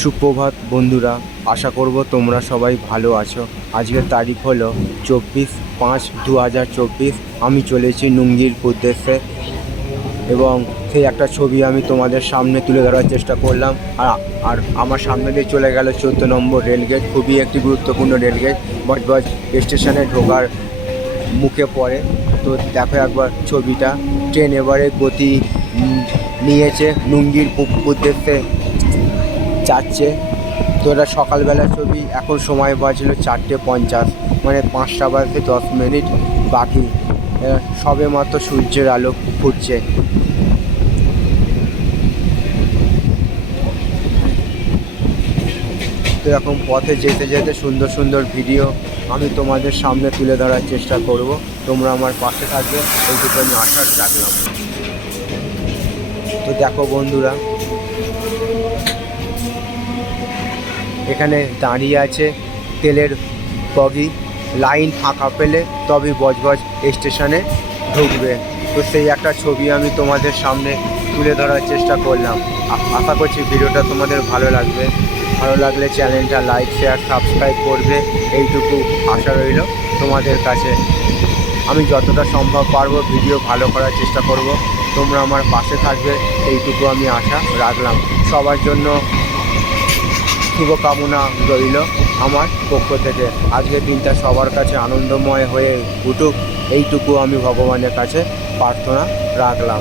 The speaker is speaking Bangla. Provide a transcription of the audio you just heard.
সুপ্রভাত বন্ধুরা, আশা করব তোমরা সবাই ভালো আছো। আজকের তারিখ হলো চব্বিশ পাঁচ দু হাজার চব্বিশ। আমি চলেছি নুঙ্গির উদ্দেশ্যে এবং সেই একটা ছবি আমি তোমাদের সামনে তুলে ধরার চেষ্টা করলাম। আর আর আমার সামনে দিয়ে চলে গেল চোদ্দ নম্বর রেলগেট। খুবই একটি গুরুত্বপূর্ণ রেলগেট। বজবজ স্টেশনে ঢোকার মুখে পড়ে। তো দেখো একবার ছবিটা। ট্রেন এবারে গতি নিয়েছে নুঙ্গির উ- উদ্দেশ্যে যাচ্ছে তো এটা সকালবেলা ছবি, এখন সময় বাজলো চারটে পঞ্চাশ মানে পাঁচটা বাজতে দশ মিনিট বাকি। সবে মাত্র সূর্যের আলো ফুটছে। তো এরকম পথে যেতে যেতে সুন্দর সুন্দর ভিডিও আমি তোমাদের সামনে তুলে ধরার চেষ্টা করব। তোমরা আমার পাশে থাকবে, এইটুকু আমি আশার রাখলাম তো দেখো বন্ধুরা, এখানে দাঁড়িয়ে আছে তেলের বগি। লাইন ফাঁকা পেলে তবে বজবজ স্টেশনে ঢুকবে। তো সেই একটা ছবি আমি তোমাদের সামনে তুলে ধরার চেষ্টা করলাম। আশা করছি ভিডিওটা তোমাদের ভালো লাগবে। ভালো লাগলে চ্যানেলটা লাইক, শেয়ার, সাবস্ক্রাইব করবে। এইটুকু আশা রইল তোমাদের কাছে। আমি যতটা সম্ভব পারব ভিডিও ভালো করার চেষ্টা করব। তোমরা আমার পাশে থাকবে, এইটুকু আমি আশা রাখলাম। সবার জন্য শুভকামনা রইল আমার পক্ষ থেকে। আজকের দিনটা সবার কাছে আনন্দময় হয়ে উঠুক, এইটুকু আমি ভগবানের কাছে প্রার্থনা রাখলাম।